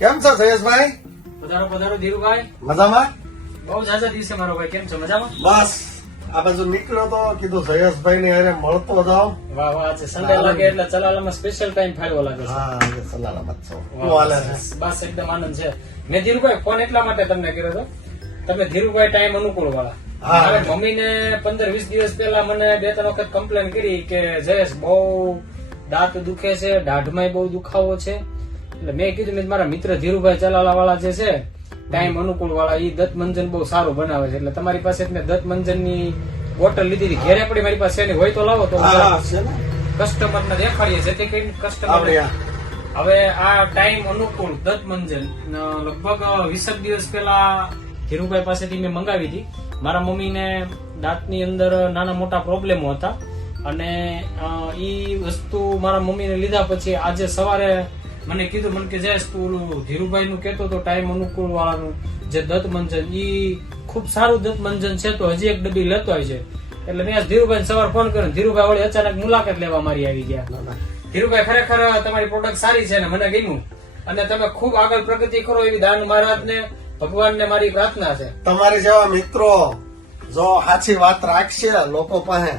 કેમ છો જયેશભાઈ? પધારો પધારો ધીરુભાઈ. મજામાં? બહુ ઝાઝા દિવસે મારો ભાઈ, કેમ છો? મજામાં? બસ આ બાજુ નીકળ્યો તો કીધું જયેશભાઈ ને અરે મળતો જાવ. વાહ વાહ, આજે સન્ડે લાગે એટલે ચલાલામાં સ્પેશિયલ ટાઈમ ફાળવો લાગે છે. હા આજે સલામત છો. વાહ, શું હાલે છે? બસ એકદમ આનંદ છે. મેં ધીરુભાઈ ફોન એટલા માટે તમને કર્યો હતો, તમે ધીરુભાઈ ટાઈમ અનુકૂળ વાળા. હા. મારે મમ્મીને 15-20 દિવસ પહેલા મને 2-3 વખત કમ્પ્લેન કરી કે જયેશ બહુ દાંત દુખે છે, દાઢમાં બહુ દુખાવો છે. એટલે મેં કીધું મેં મારા મિત્ર ધીરુભાઈ ચલાલા વાળા જે છે ટાઈમ અનુકૂળ વાળા, એ દત્ત મંજન બહુ સારું બનાવે છે. એટલે તમારી પાસે મેં દત્ત મંજન ની બોટલ લીધી હતી. ઘેરે પડી મારી પાસે એની હોય તો લાવો તો હા છે ને કસ્ટમર ને દેખાડીએ, જેથી કરીને કસ્ટમર આપણે આ. હવે આ ટાઈમ અનુકૂળ દત્ત મંજન લગભગ 20 દિવસ પહેલા ધીરુભાઈ પાસેથી મેં મંગાવી હતી. મારા મમ્મીને દાંતની અંદર નાના મોટા પ્રોબ્લેમો હતા અને ઈ વસ્તુ મારા મમ્મીને લીધા પછી આજે સવારે મને કીધું, મને કે જયેશ તું ઓલું ધીરુભાઈ નું કેતો તો ટાઈમ અનુકૂળ વાળાનું જે દત્ત મંજન, ઈ ખુબ સારું દત્ત મંજન છે, તો હજી એક ડબ્બી લેતો આવી છે. એટલે મેં ધીરુભાઈ સવાર ફોન કર્યો, ધીરુભાઈ વળી અચાનક મુલાકાત લેવા મારી આવી ગયા. ધીરુભાઈ ખરેખર તમારી પ્રોડક્ટ સારી છે ને મને ગમ્યું, અને તમે ખુબ આગળ પ્રગતિ કરો એવી દાન મહારાજ ને ભગવાન ને મારી પ્રાર્થના છે. તમારી જેવા મિત્રો જો સાચી વાત રાખશે લોકો પાસે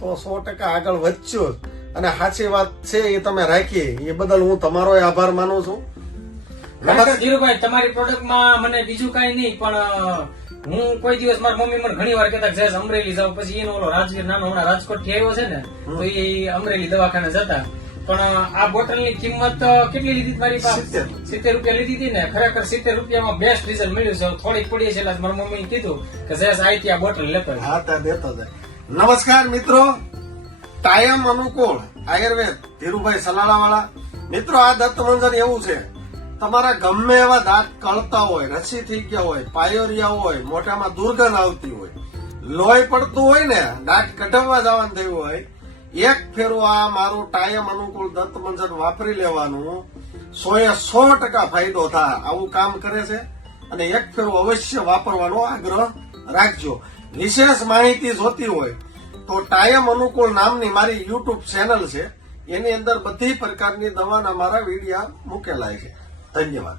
તો 100% આગળ વધશું. અને સાચી વાત છે એ તમે રાખી, એ બદલ હું તમારો આભાર માનું છું. ખરેખર ધીરુભાઈ તમારી પ્રોડક્ટમાં મને બીજું કઈ નહીં, પણ હું કોઈ દિવસ મારી મમ્મી મને ઘણી વાર કહેતા જયેશ અમરેલી જાવ, પછી એનો ઓલો રાજવીર નાનો હમણાં રાજકોટ થી આવ્યો છે ને, તો એ અમરેલી દવાખાને જતા. પણ આ બોટલ ની કિંમત કેટલી લીધી મારી પાસે? 70 રૂપિયા લીધી હતી ને. ખરેખર 70 રૂપિયામાં બેસ્ટ રિઝલ્ટ મળ્યું છે. થોડીક પડી છે એટલે મારી મમ્મી કીધું કે જયેશ આઈ આ બોટલ લેતો. હા ત્યાં દેતો જાય. નમસ્કાર મિત્રો, ટાઈમ અનુકૂળ આયુર્વેદ ધીરુભાઈ સલાળા વાળા. મિત્રો આ દત્ત મંજન એવું છે, તમારા ગમે એવા દાંત કળતા હોય, રસી થઈ ગયા હોય, પાયોરિયા હોય, મોઢામાં દુર્ગંધ આવતી હોય, લોહી પડતું હોય ને, દાંત કઢાવવા જવાનું થયું હોય, એક ફેરું આ મારું ટાઈમ અનુકૂળ દત્ત મંજન વાપરી લેવાનું, 100% ફાયદો થાય. આવું કામ કરે છે અને એક ફેરું અવશ્ય વાપરવાનો આગ્રહ રાખજો. વિશેષ માહિતી જોતી હોય તો ટાઈમ અનુકૂળ નામની મારી યુટ્યુબ ચેનલ છે, એની અંદર બધી પ્રકારની દવાના મારા વિડીયા મૂકેલા છે. ધન્યવાદ.